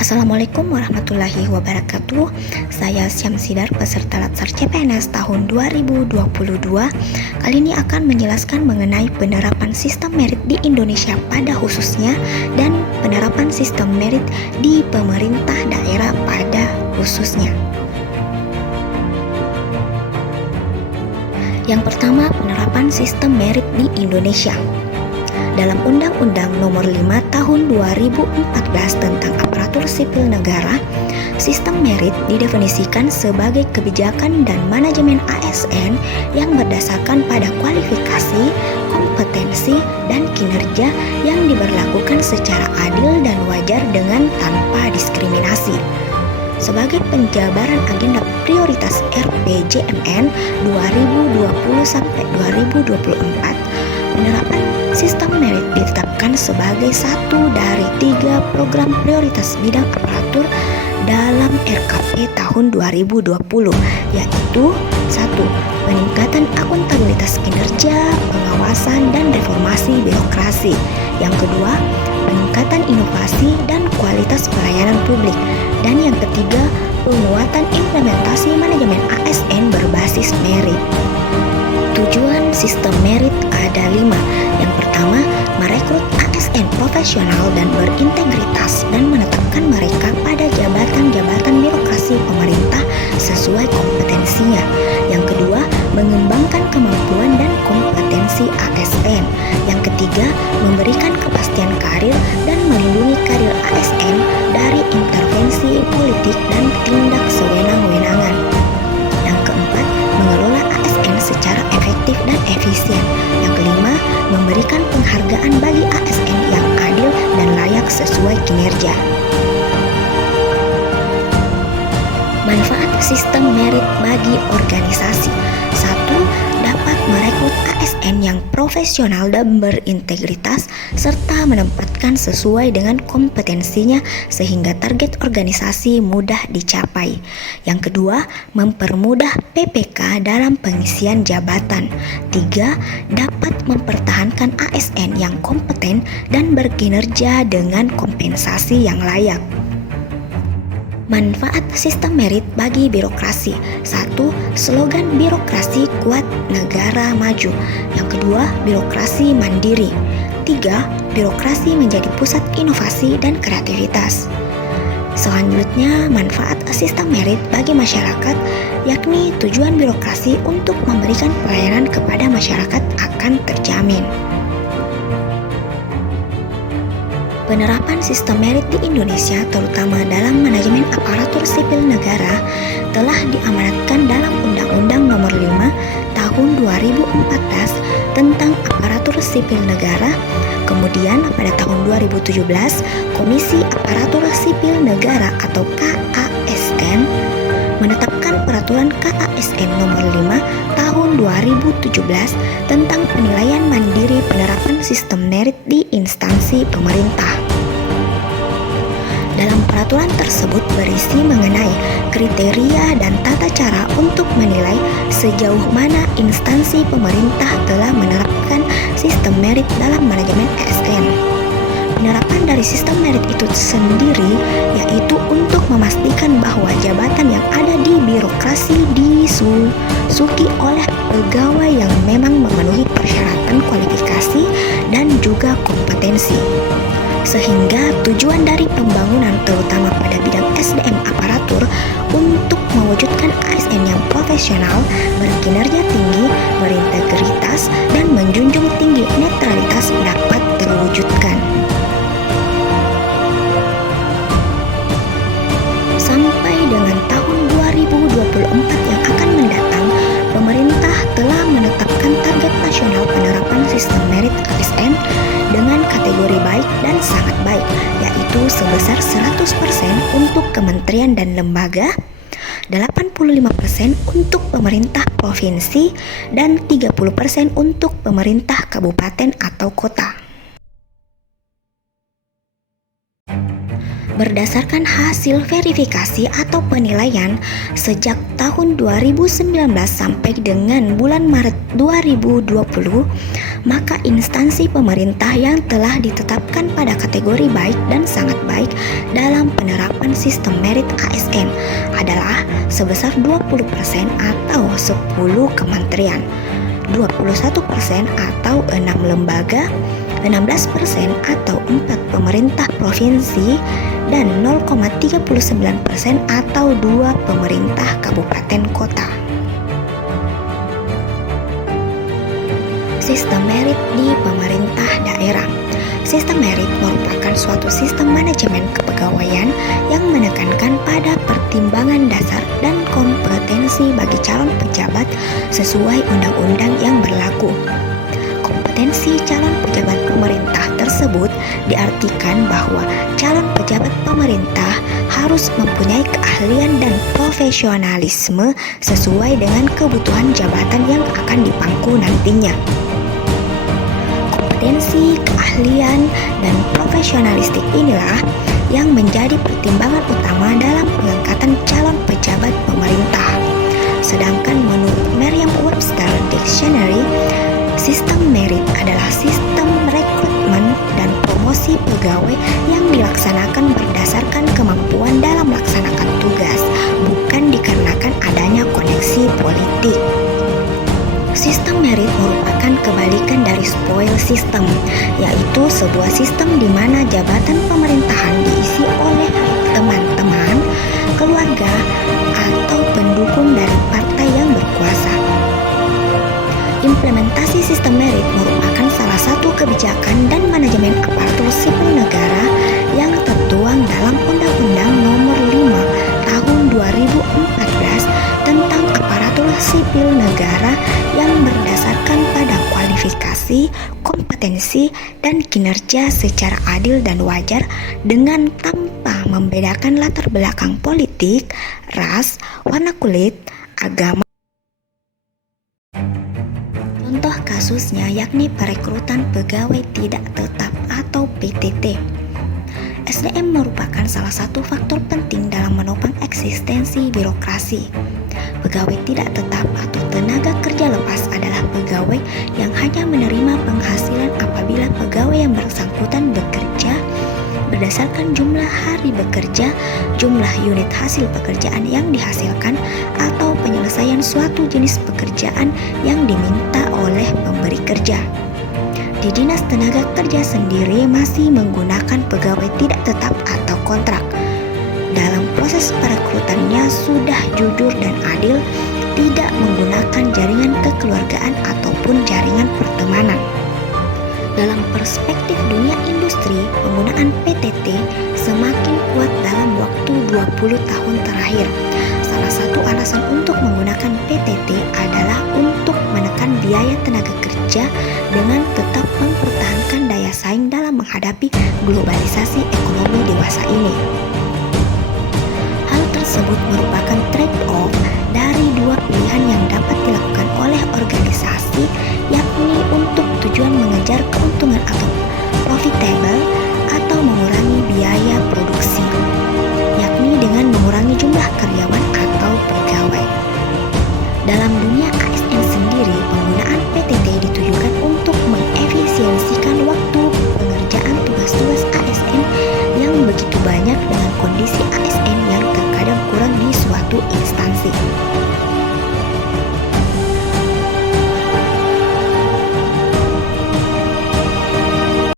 Assalamualaikum warahmatullahi wabarakatuh. Saya Syamsidar, peserta Latsar CPNS tahun 2022. Kali ini akan menjelaskan mengenai penerapan sistem merit di Indonesia pada khususnya dan penerapan sistem merit di pemerintah daerah pada khususnya. Yang pertama, penerapan sistem merit di Indonesia. Dalam Undang-Undang Nomor 5 Tahun 2014 tentang Aparatur Sipil Negara, sistem merit didefinisikan sebagai kebijakan dan manajemen ASN yang berdasarkan pada kualifikasi, kompetensi, dan kinerja yang diberlakukan secara adil dan wajar dengan tanpa diskriminasi. Sebagai penjabaran agenda prioritas RPJMN 2020-2024, penerapan sistem merit ditetapkan sebagai satu dari 3 program prioritas bidang aparatur dalam RKP tahun 2020, yaitu 1. Peningkatan akuntabilitas kinerja, pengawasan, dan reformasi birokrasi. Yang kedua, peningkatan inovasi dan kualitas pelayanan publik. Dan yang ketiga, penguatan implementasi manajemen ASN berbasis merit. Tujuan sistem merit ada 5. Yang pertama, merekrut ASN profesional dan berintegritas dan menetapkan mereka pada jabatan-jabatan birokrasi pemerintah sesuai kompetensinya. Yang kedua, mengembangkan kemampuan dan kompetensi ASN. Yang ketiga, memberikan kepastian karir dan melindungi karir ASN dari intervensi politik dan tindak sewenang-wenangan. Yang keempat, mengelola ASN secara efektif dan efisien. Yang kelima, memberikan penghargaan bagi ASN yang adil dan layak sesuai kinerja. Manfaat sistem merit bagi organisasi. 1. Dapat merekrut ASN yang profesional dan berintegritas serta menempatkan sesuai dengan kompetensinya sehingga target organisasi mudah dicapai. Yang kedua, mempermudah PPK dalam pengisian jabatan. 3. Dapat mempertahankan ASN yang kompeten dan berkinerja dengan kompensasi yang layak. Manfaat sistem merit bagi birokrasi. 1. Slogan birokrasi kuat, negara maju. Yang kedua, birokrasi mandiri. 3. Birokrasi menjadi pusat inovasi dan kreativitas. Selanjutnya, manfaat sistem merit bagi masyarakat, yakni tujuan birokrasi untuk memberikan pelayanan kepada masyarakat akan terjamin. Penerapan sistem merit di Indonesia, terutama dalam manajemen aparatur sipil negara, telah diamanatkan dalam Undang-Undang Nomor 5 Tahun 2014 tentang Aparatur Sipil Negara. Kemudian pada tahun 2017, Komisi Aparatur Sipil Negara atau KASN menetapkan Peraturan KASN Nomor 5 Tahun 2017 tentang penilaian mandiri penerapan sistem merit di instansi pemerintah. Dalam peraturan tersebut berisi mengenai kriteria dan tata cara untuk menilai sejauh mana instansi pemerintah telah menerapkan sistem merit dalam manajemen ASN. Penerapan dari sistem merit itu sendiri yaitu untuk memastikan bahwa jabatan yang ada di birokrasi disusuki oleh pegawai yang memang memenuhi persyaratan kualifikasi dan juga kompetensi. Sehingga tujuan dari pembangunan terutama pada bidang SDM aparatur untuk mewujudkan ASN yang profesional, berkinerja tinggi, berintegritas, dan menjunjung tinggi netralitas dapat terwujudkan. Sampai dengan tahun 2024 yang akan mendatang, pemerintah telah menetapkan target nasional penerapan sistem merit ASN dengan kategori baik dan sangat baik, yaitu sebesar 100% untuk kementerian dan lembaga, 85% untuk pemerintah provinsi, dan 30% untuk pemerintah kabupaten atau kota. Berdasarkan hasil verifikasi atau penilaian sejak tahun 2019 sampai dengan bulan Maret 2020, maka instansi pemerintah yang telah ditetapkan pada kategori baik dan sangat baik dalam penerapan sistem merit ASN adalah sebesar 20% atau 10 kementerian, 21% atau 6 lembaga, 16% atau 4 pemerintah provinsi, dan 0,39% atau 2 pemerintah kabupaten kota. Sistem merit di pemerintah daerah. Sistem merit merupakan suatu sistem manajemen kepegawaian yang menekankan pada pertimbangan dasar dan kompetensi bagi calon pejabat sesuai undang-undang yang berlaku. Kompetensi calon pejabat pemerintah tersebut diartikan bahwa calon pejabat pemerintah harus mempunyai keahlian dan profesionalisme sesuai dengan kebutuhan jabatan yang akan dipangku nantinya. Kompetensi, keahlian, dan profesionalistik inilah yang menjadi pertimbangan utama dalam pengangkatan calon pejabat pemerintah. Sedangkan menurut Merriam-Webster Dictionary, sistem merit adalah sistem rekrutmen dan promosi pegawai yang dilaksanakan berdasarkan kemampuan dalam melaksanakan tugas, bukan dikarenakan adanya koneksi politik. Sistem merit merupakan kebalikan dari spoil system, yaitu sebuah sistem di mana jabatan pemerintahan diisi oleh teman-teman, keluarga, atau pendukung dari partai yang berkuasa. Implementasi sistem merit merupakan salah satu kebijakan dan manajemen aparatur sipil negara yang tertuang dalam Undang-Undang Nomor 5 Tahun 2014 tentang aparatur sipil negara yang berdasarkan pada kualifikasi, kompetensi, dan kinerja secara adil dan wajar dengan tanpa membedakan latar belakang politik, ras, warna kulit, agama. Contoh kasusnya yakni perekrutan pegawai tidak tetap atau PTT. SDM merupakan salah satu faktor penting dalam menopang eksistensi birokrasi. Pegawai tidak tetap atau tenaga kerja lepas adalah pegawai yang hanya menerima penghasilan apabila pegawai yang bersangkutan bekerja berdasarkan jumlah hari bekerja, jumlah unit hasil pekerjaan yang dihasilkan, atau penyelesaian suatu jenis pekerjaan yang diminta oleh pemberi kerja. Di Dinas Tenaga Kerja sendiri masih menggunakan pegawai tidak tetap atau kontrak. Dalam proses perekrutannya sudah jujur dan adil, tidak menggunakan jaringan kekeluargaan ataupun jaringan pertemanan. Dalam perspektif dunia industri, penggunaan PTT semakin kuat dalam waktu 20 tahun terakhir. Salah satu alasan untuk menggunakan PTT adalah untuk menekan biaya tenaga kerja dengan tetap mempertahankan daya saing dalam menghadapi globalisasi ekonomi dewasa ini. Hal tersebut merupakan trade-off dari dua pilihan yang dapat dilakukan oleh organisasi, yakni untuk tujuan mengejar keuntungan atau